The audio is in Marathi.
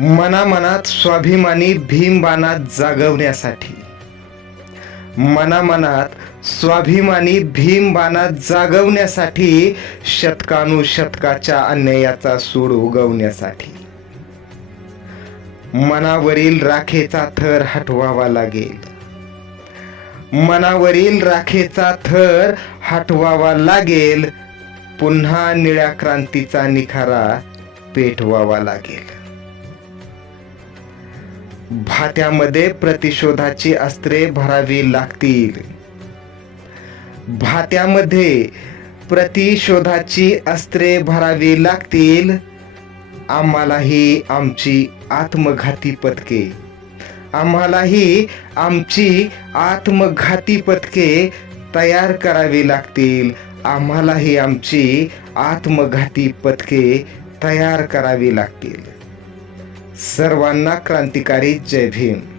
मनामनात स्वाभिमानी भीमबाणात जागवण्यासाठी. मनामनात स्वाभिमानी भीमबाणात जागवण्यासाठी शतकानुशतकाच्या अन्यायाचा सूड उगवण्यासाठी. मनावरील राखेचा थर हटवावा लागेल. मनावरील राखेचा थर हटवावा लागेल. पुन्हा निळ्या क्रांतीचा निखारा पेटवावा लागेल. भात्यामध्ये प्रतिशोधाची अस्त्रे भरावी लागतील. भात्यामध्ये प्रतिशोधाची अस्त्रे भरावी लागतील आम्हालाही आमची आत्मघाती पथके. आम्हालाही आमची आत्मघाती पथके तयार करावी लागतील आम्हालाही आमची आत्मघाती पथके तयार करावी लागतील. सर्वांना क्रांतिकारी जय भीम.